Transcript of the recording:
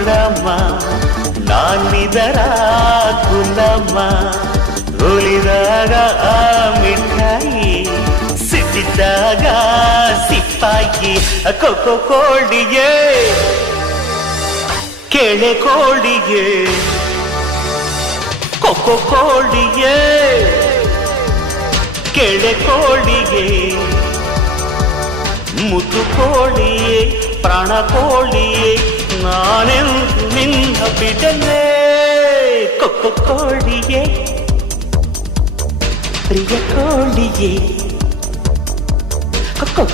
ನೋಡಮ್ಮ ನಾನಿದರ ಕುಲಮ್ಮ ಒಲಿದಾಗ ಆ ಮಿಠಾಯಿ ಸಿಟ್ಟಿದ್ದಾಗ ಸಿಪ್ಪಾಗಿ ಕೊಕ್ಕೋ ಕೋಳಿಗೆ ಕೆಳೆ ಕೋಳಿಗೆ ಕೊಕ್ಕೋ ಕೋಳಿಗೆ ಕೆಳೆ ಕೋಳಿಗೆ ಮುದ್ದು ಕೋಳಿಯೇ ಪ್ರಾಣ ಕೋಳಿಯೇ ನಾನೆಂದು ನಿನ್ನ ಬಿಡಲೇ ಕೊಕ್ಕೋ ಕೋಳಿಯೇ ಪ್ರಿಯ ಕೋಳಿಯೇ ಕೊಕ್ಕೋ